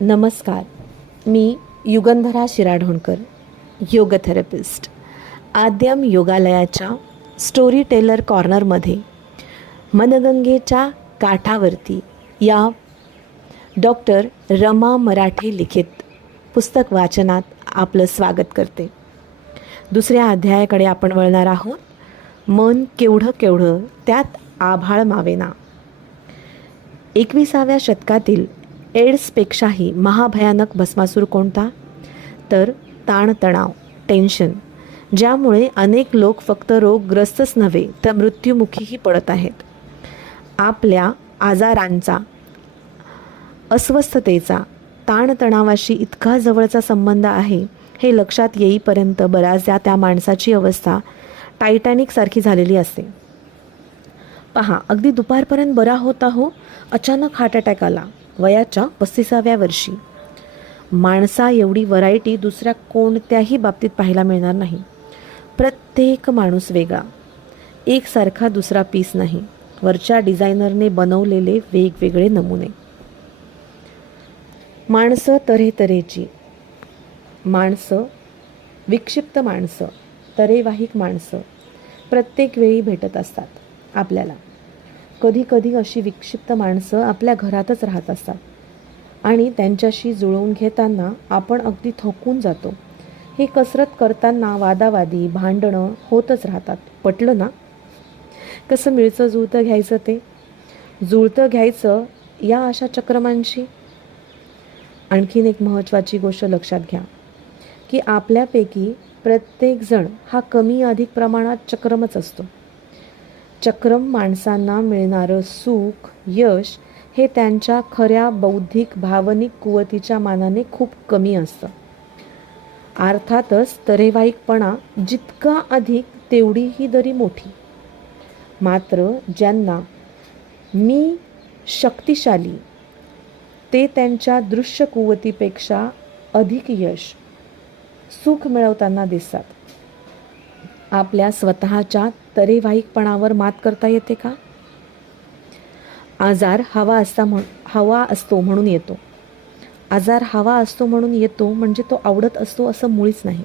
नमस्कार. मी युगंधरा शिराढोणकर, योग therapist. आद्यम योगालयाच्या story teller कॉर्नरमध्ये मनगंगेच्या काठावरती या डॉक्टर रमा मराठे लिखित पुस्तक वाचनात आपलं स्वागत करते. दुसऱ्या अध्यायाकडे आपण वळणार आहोत. मन केवढं केवढं त्यात आभाळ मावेना. 21व्या शतकातील एड्सपेक्षाही महाभयानक भस्मासूर कोणता? तर ताणतणाव, टेन्शन, ज्यामुळे अनेक लोक फक्त रोगग्रस्तच नव्हे तर मृत्युमुखीही पडत आहेत. आपल्या आजारांचा, अस्वस्थतेचा ताणतणावाशी इतका जवळचा संबंध आहे हे लक्षात येईपर्यंत बऱ्याचदा त्या माणसाची अवस्था टायटॅनिकसारखी झालेली असते. पहा, अगदी दुपारपर्यंत बरा होता हो, अचानक हार्ट अटॅक आला वयाच्या 35व्या वर्षी. माणसा एवढी व्हरायटी दुसऱ्या कोणत्याही बाबतीत पाहायला मिळणार नाही. प्रत्येक माणूस वेगळा, एकसारखा दुसरा पीस नाही. वरच्या डिझायनरने बनवलेले वेगवेगळे नमुने. माणसं तऱ्हेतऱ्हेची, माणसं विक्षिप्त, माणसं तरेवाहिक, माणसं प्रत्येक वेळी भेटत असतात आपल्याला. कधी कधी अशी विक्षिप्त माणसं आपल्या घरातच राहत असतात आणि त्यांच्याशी जुळवून घेताना आपण अगदी थकून जातो. ही कसरत करताना वादावादी, भांडणं होतच राहतात. पटलं ना? कसं मिळतं जुळतं घ्यायचं ते? जुळतं घ्यायचं या अशा चक्रमांशी. आणखीन एक महत्त्वाची गोष्ट लक्षात घ्या की आपल्यापैकी प्रत्येकजण हा कमी अधिक प्रमाणात चक्रमच असतो. चक्रम माणसांना मिळणारं सुख, यश हे त्यांच्या खऱ्या बौद्धिक, भावनिक कुवतीच्या मानाने खूप कमी असतं. अर्थातच तरेवाईकपणा जितका अधिक तेवढी ही दरी मोठी. मात्र ज्यांना मी शक्तिशाली ते त्यांच्या दृश्य कुवतीपेक्षा अधिक यश, सुख मिळवताना दिसतात. आपल्या स्वतःच्या तरेवाईकपणावर मात करता येते का? आजार हवा असतो म्हणून येतो. आजार हवा असतो म्हणून येतो म्हणजे तो आवडत असतो असं मुळीच नाही.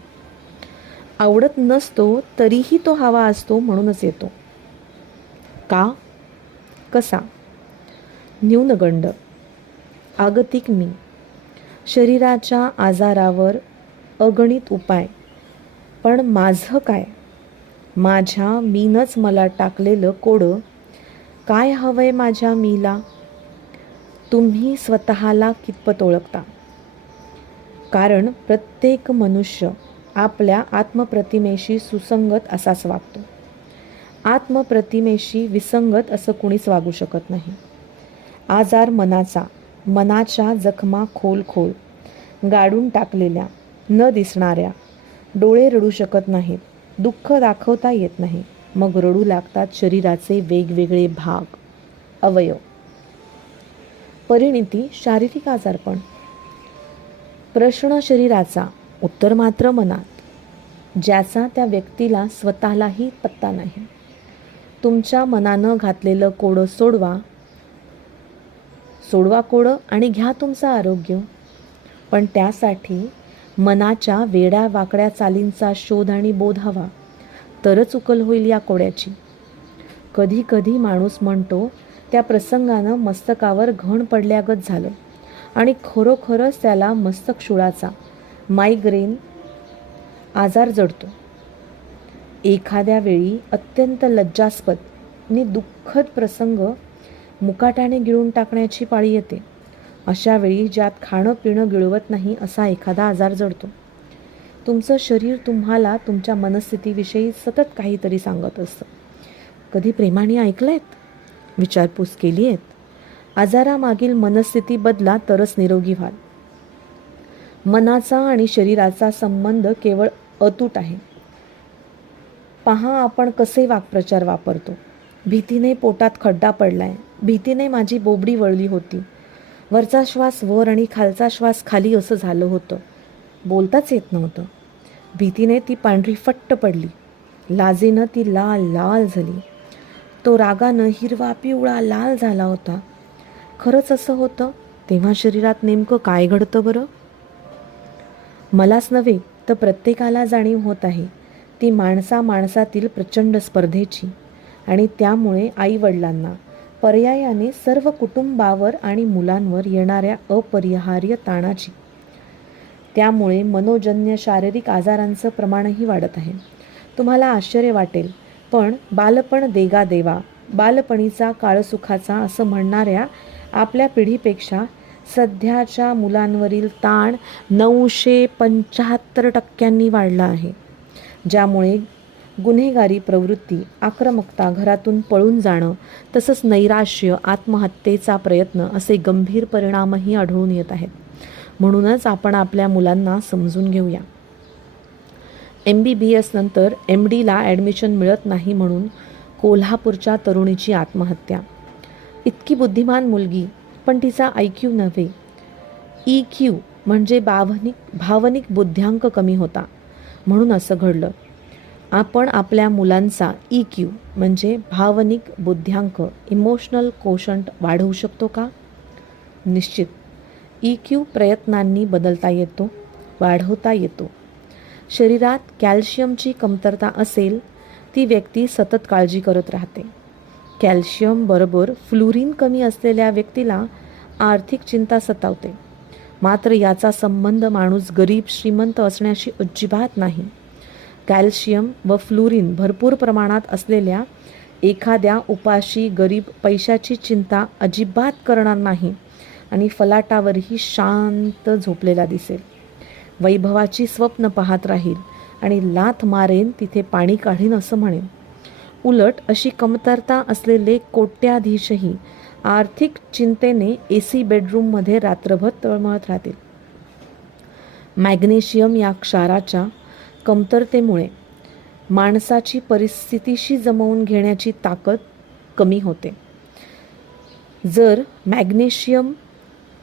आवडत नसतो तरीही तो हवा असतो म्हणूनच येतो. का? कसा? न्यूनगंड, आगतिक मी, शरीराच्या आजारावर अगणित उपाय. पण माझं काय? माझ्या मीनंच मला टाकलेलं कोडं. काय हवंय माझ्या मीला? तुम्ही स्वतःला कितपत ओळखता? कारण प्रत्येक मनुष्य आपल्या आत्मप्रतिमेशी सुसंगत असाच वागतो. आत्मप्रतिमेशी विसंगत असं कुणीच वागू शकत नाही. आजार मनाच्या जखमा खोल खोल गाडून टाकलेल्या, न दिसणाऱ्या. डोळे रडू शकत नाहीत, दुःख दाखवता येत नाही. मग रडू लागतात शरीराचे वेगवेगळे भाग, अवयव. परिणिती शारीरिक आजारपण. प्रश्न शरीराचा, उत्तर मात्र मनात, ज्याचा त्या व्यक्तीला स्वतःलाही पत्ता नाही. तुमच्या मनानं घातलेलं कोडं सोडवा कोडं आणि घ्या तुमचं आरोग्य. पण त्यासाठी मनाच्या वेड्या वाकड्या चालींचा शोध आणि बोध हवा, तरच उकल होईल या कोड्याची. कधी कधी माणूस म्हणतो त्या प्रसंगानं मस्तकावर घण पडल्यागत झालं आणि खरोखरच त्याला मस्तकशूळाचा, मायग्रेन आजार जडतो. एखाद्या वेळी अत्यंत लज्जास्पद आणि दुःखद प्रसंग मुकाट्याने गिळून टाकण्याची पाळी येते. अशा वेळी ज्यात खाणं पिणं गिळवत नाही असा एखादा आजार जडतो. तुमचं शरीर तुम्हाला तुमच्या मनस्थितीविषयी सतत काहीतरी सांगत असतं. कधी प्रेमाने ऐकलंयत? विचारपूस केली आहेत? आजारामागील मनस्थिती बदला तरच निरोगी व्हाल. मनाचा आणि शरीराचा संबंध केवळ अतूट आहे. पहा आपण कसे वाक्प्रचार वापरतो. भीतीने पोटात खड्डा पडलाय, भीतीने माझी बोबडी वळली होती, वरचा श्वास वर आणि खालचा श्वास खाली असं झालं होतं, बोलताच येत नव्हतं. भीतीने ती पांढरी फट्ट पडली, लाजेनं ती लाल लाल झाली, तो रागानं हिरवा पिवळा लाल झाला होता. खरंच असं होतं? तेव्हा शरीरात नेमकं काय घडतं बरं? मलाच नव्हे तर प्रत्येकाला जाणीव होत आहे ती माणसातील प्रचंड स्पर्धेची, आणि त्यामुळे आईवडिलांना, पर्यायाने सर्व कुटुंबावर आणि मुलांवर येणाऱ्या अपरिहार्य ताणाची. त्यामुळे मनोजन्य शारीरिक आजारांचं प्रमाणही वाढत आहे. तुम्हाला आश्चर्य वाटेल, पण बालपण देगा देवा, बालपणीचा काळसुखाचा असं म्हणणाऱ्या आपल्या पिढीपेक्षा सध्याच्या मुलांवरील ताण 975% वाढला आहे. ज्यामुळे गुन्हेगारी प्रवृत्ती, आक्रमकता, घरातून पळून जाणं, तसंच नैराश्य, आत्महत्येचा प्रयत्न असे गंभीर परिणामही आढळून येत आहेत. म्हणूनच आपण आपल्या मुलांना समजून घेऊया. MBBS नंतर MDला ॲडमिशन मिळत नाही म्हणून कोल्हापूरच्या तरुणीची आत्महत्या. इतकी बुद्धिमान मुलगी, पण तिचा IQ नव्हे, EQ म्हणजे भावनिक बुद्ध्यांक कमी होता, म्हणून असं घडलं. आपण आपल्या मुलांचा EQ म्हणजे भावनिक बुद्ध्यांक, इमोशनल कोशंट वाढवू शकतो का? निश्चित. EQ प्रयत्नांनी बदलता येतो, वाढवता येतो. शरीरात कॅल्शियमची कमतरता असेल, ती व्यक्ती सतत काळजी करत राहते. कॅल्शियम बरोबर फ्लोरीन कमी असलेल्या व्यक्तीला आर्थिक चिंता सतावते. मात्र याचा संबंध माणूस गरीब श्रीमंत असण्याशी अजिबात नाही. कॅल्शियम व फ्लोरीन भरपूर प्रमाणात असलेल्या एखाद्या उपाशी गरीब पैशाची चिंता अजिबात करणार नाही आणि फलाटावरही शांत झोपलेला दिसेल. वैभवाची स्वप्न पाहत राहील आणि लाथ मारेन तिथे पाणी काढीन असं म्हणेन. उलट अशी कमतरता असलेले कोट्याधीशही आर्थिक चिंतेने AC बेडरूममध्ये रात्रभर तळमळत राहतील. मॅग्नेशियम या क्षाराच्या कमतरतेमुळे माणसाची परिस्थितीशी जमवून घेण्याची ताकद कमी होते. जर मॅग्नेशियम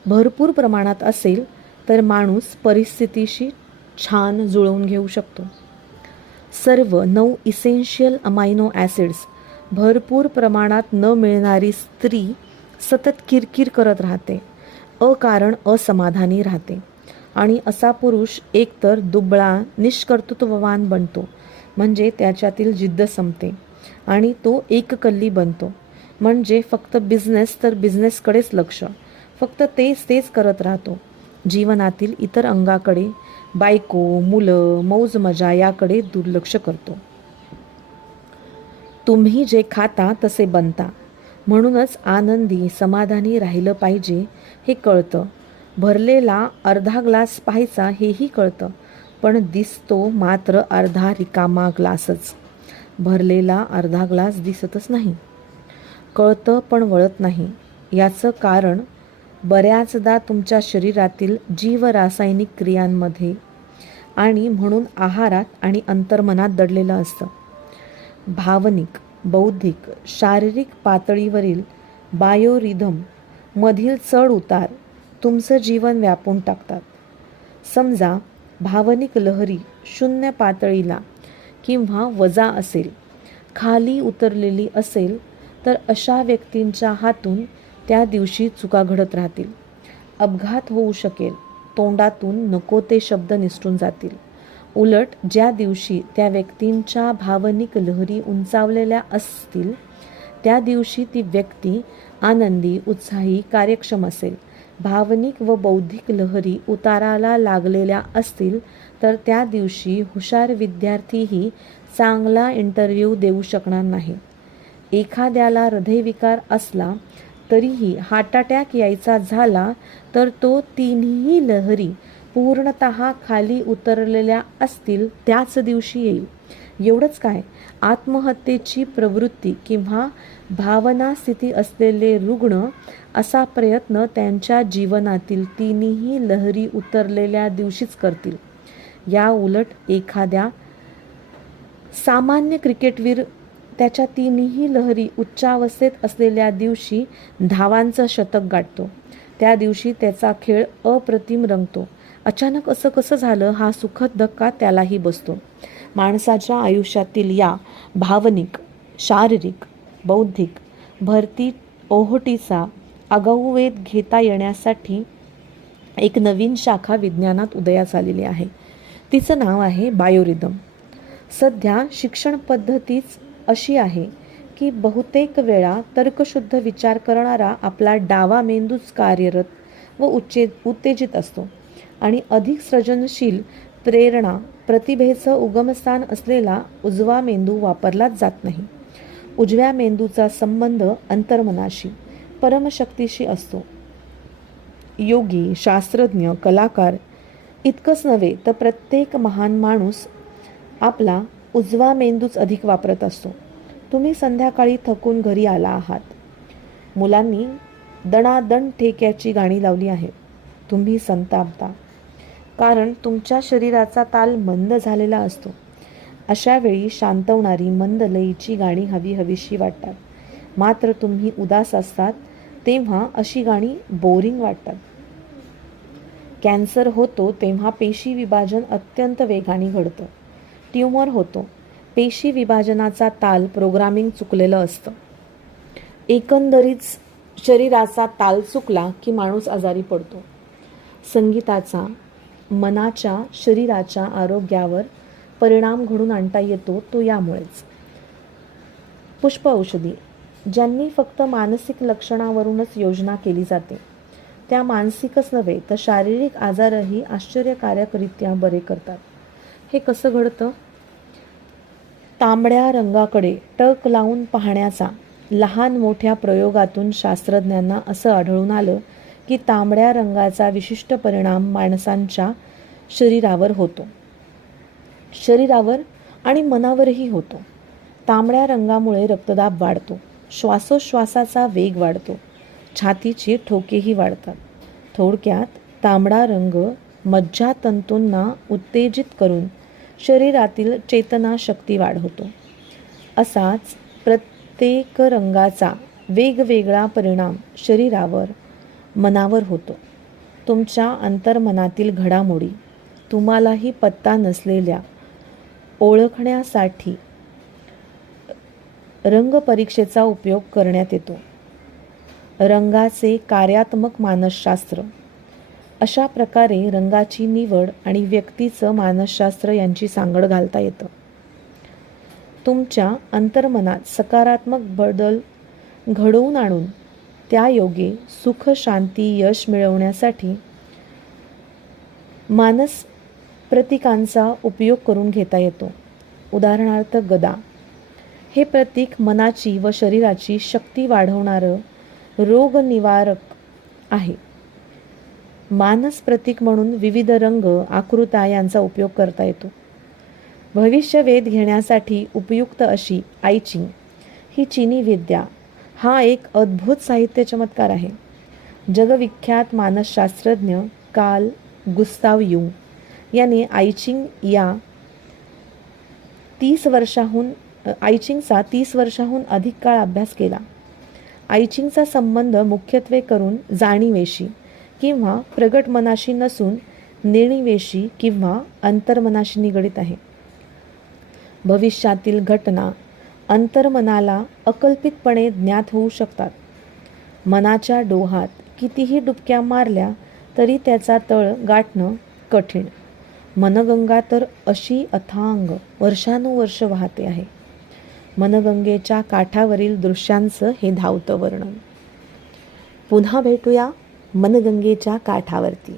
भरपूर प्रमाणात असेल तर माणूस परिस्थितीशी छान जुळवून घेऊ शकतो. सर्व 9 इसेन्शियल अमायनो ॲसिड्स भरपूर प्रमाणात न मिळणारी स्त्री सतत किरकिर करत राहते, अकारण असमाधानी राहते, आणि असा पुरुष एकतर दुबळा निष्कर्तृत्ववान बनतो, म्हणजे त्याच्यातील जिद्द संपते, आणि तो एककल्ली बनतो, म्हणजे फक्त बिझनेस तर बिझनेसकडेच लक्ष, फक्त तेच करत राहतो. जीवनातील इतर अंगाकडे, बायको, मुलं, मौज मजा याकडे दुर्लक्ष करतो. तुम्ही जे खाता तसे बनता, म्हणूनच आनंदी समाधानी राहिलं पाहिजे हे कळतं. भरलेला अर्धा ग्लास पाहायचा हेही कळतं, पण दिसतो मात्र अर्धा रिकामा ग्लासच. भरलेला अर्धा ग्लास दिसतच नाही. कळतं पण वळत नाही. याचं कारण बऱ्याचदा तुमच्या शरीरातील जीवरासायनिक क्रियांमध्ये आणि म्हणून आहारात आणि अंतर्मनात दडलेलं असतं. भावनिक, बौद्धिक, शारीरिक पातळीवरील बायोरिदम मधील चढ उतार तुमचं जीवन व्यापून टाकतात. समजा भावनिक लहरी 0 पातळीला किंवा वजा असेल, खाली उतरलेली असेल, तर अशा व्यक्तींच्या हातून त्या दिवशी चुका घडत राहतील. अपघात होऊ शकेल, तोंडातून नको ते शब्द निसटून जातील. उलट ज्या दिवशी त्या व्यक्तींच्या भावनिक लहरी उंचावलेल्या असतील, त्या दिवशी ती व्यक्ती आनंदी, उत्साही, कार्यक्षम असेल. भावनिक व बौद्धिक लहरी उताराला लागलेल्या असतील, तर त्या दिवशी हुशार विद्यार्थीही चांगला इंटरव्ह्यू देऊ शकणार नाही. एखाद्याला हृदयविकार असला तरीही हार्ट अटॅक यायचा झाला तर तो तिन्ही लहरी पूर्णतः खाली उतरलेल्या असतील त्याच दिवशी येईल. एवढंच काय, आत्महत्येची प्रवृत्ती किंवा भावना स्थिती असलेले रुग्ण असा प्रयत्न त्यांच्या जीवनातील तिन्ही लहरी उतरलेल्या दिवशीच करतील. या उलट एखाद्या सामान्य क्रिकेटवीर त्याच्या तिन्ही लहरी उच्चावस्थेत असलेल्या दिवशी धावांचं शतक गाठतो. त्या दिवशी त्याचा खेळ अप्रतिम रंगतो. अचानक असं कसं झालं हा सुखद धक्का त्यालाही बसतो. माणसाच्या आयुष्यातील या भावनिक, शारीरिक, बौद्धिक भरती ओहोटीचा आगाऊ वेध घेता येण्यासाठी एक नवीन शाखा विज्ञानात उदयास आलेली आहे. तिचं नाव आहे बायोरिदम. सध्या शिक्षण पद्धतीच अशी आहे की बहुतेक वेळा तर्कशुद्ध विचार करणारा आपला डावा मेंदूच कार्यरत व उत्तेजित असतो आणि अधिक सृजनशील, प्रेरणा, प्रतिभेचं उगमस्थान असलेला उजवा मेंदू वापरलाच जात नाही. उजव्या मेंदूचा संबंध अंतर्मनाशी, परमशक्तीशी असतो. योगी, शास्त्रज्ञ, कलाकार इतकंच नव्हे तर प्रत्येक महान माणूस आपला उजवा मेंदूच अधिक वापरत असतो. तुम्ही संध्याकाळी थकून घरी आला आहात. मुलांनी दणादण ठेक्याची गाणी लावली आहेत. तुम्ही संतापता, कारण तुमच्या शरीराचा ताल मंद झालेला असतो. अशा वेळी शांतवणारी मंद लयीची गाणी हवीशी वाटतात. मात्र तुम्ही उदास असतात तेव्हा अशी गाणी बोरिंग वाटतात. कॅन्सर होतो तेव्हा पेशी विभाजन अत्यंत वेगाने घडतं. ट्यूमर होतो, पेशी विभाजनाचा ताल, प्रोग्रामिंग चुकलेलं असतं. एकंदरीत शरीराचा ताल चुकला की माणूस आजारी पडतो. संगीताचा मनाच्या, शरीराच्या आरोग्यावर परिणाम घडून आणता येतो तो यामुळेच. पुष्प औषधी, ज्यांनी फक्त मानसिक लक्षणावरूनच योजना केली जाते, त्या मानसिकच नव्हे तर शारीरिक आजारही आश्चर्यकारकरित्या बरे करतात. हे कसं घडतं? तांबड्या रंगाकडे टक लावून पाहण्याचा लहान मोठ्या प्रयोगातून शास्त्रज्ञांना असं आढळून आलं की तांबड्या रंगाचा विशिष्ट परिणाम माणसांच्या शरीरावर होतो. शरीरावर आणि मनावरही होतो. तांबड्या रंगामुळे रक्तदाब वाढतो, श्वासोश्वासाचा वेग वाढतो, छातीचे ठोकेही वाढतात. थोडक्यात तांबडा रंग मज्जातंतूंना उत्तेजित करून शरीरातील चेतना शक्ती वाढवतो. असाच प्रत्येक रंगाचा वेगवेगळा परिणाम शरीरावर, मनावर होतो. तुमच्या अंतर्मनातील घडामोडी तुम्हालाही पत्ता नसलेल्या ओळखण्यासाठी रंगपरीक्षेचा उपयोग करण्यात येतो. रंगाचे कार्यात्मक मानसशास्त्र. अशा प्रकारे रंगाची निवड आणि व्यक्तीचं मानसशास्त्र यांची सांगड घालता येतं. तुमच्या अंतर्मनात सकारात्मक बदल घडवून आणून त्यायोगे सुख, शांती, यश मिळवण्यासाठी मानस प्रतीकांचा उपयोग करून घेता येतो. उदाहरणार्थ गदा हे प्रतीक मनाची व शरीराची शक्ती वाढवणारं रोगनिवारक आहे. मानस प्रतीक म्हणून विविध रंग, आकृत्या यांचा उपयोग करता येतो. भविष्यवेध घेण्यासाठी उपयुक्त अशी आयचिंग ही चीनी विद्या हा एक अद्भुत साहित्य चमत्कार आहे. जगविख्यात मानसशास्त्रज्ञ कार्ल गुस्ताव युंग याने आयचिंग या 30 वर्षाहून अधिक काळ अभ्यास केला. आयचिंगचा संबंध मुख्यत्वे करून जाणीवेशी किंवा प्रगट मनाशी नसून नेणीवेशी किंवा अंतर्मनाशी निगडित आहे. भविष्यातील घटना अंतर्मनाला अकल्पितपणे ज्ञात होऊ शकतात. मनाच्या डोहात कितीही डुबक्या मारल्या तरी त्याचा तळ गाठणं कठीण. मनगंगा तर अशी अथांग वर्षानुवर्ष वाहते आहे. मनगंगेच्या काठावरील दृश्यांचं हे धावतं वर्णन. पुन्हा भेटूया मनगंगेच्या काठावरती.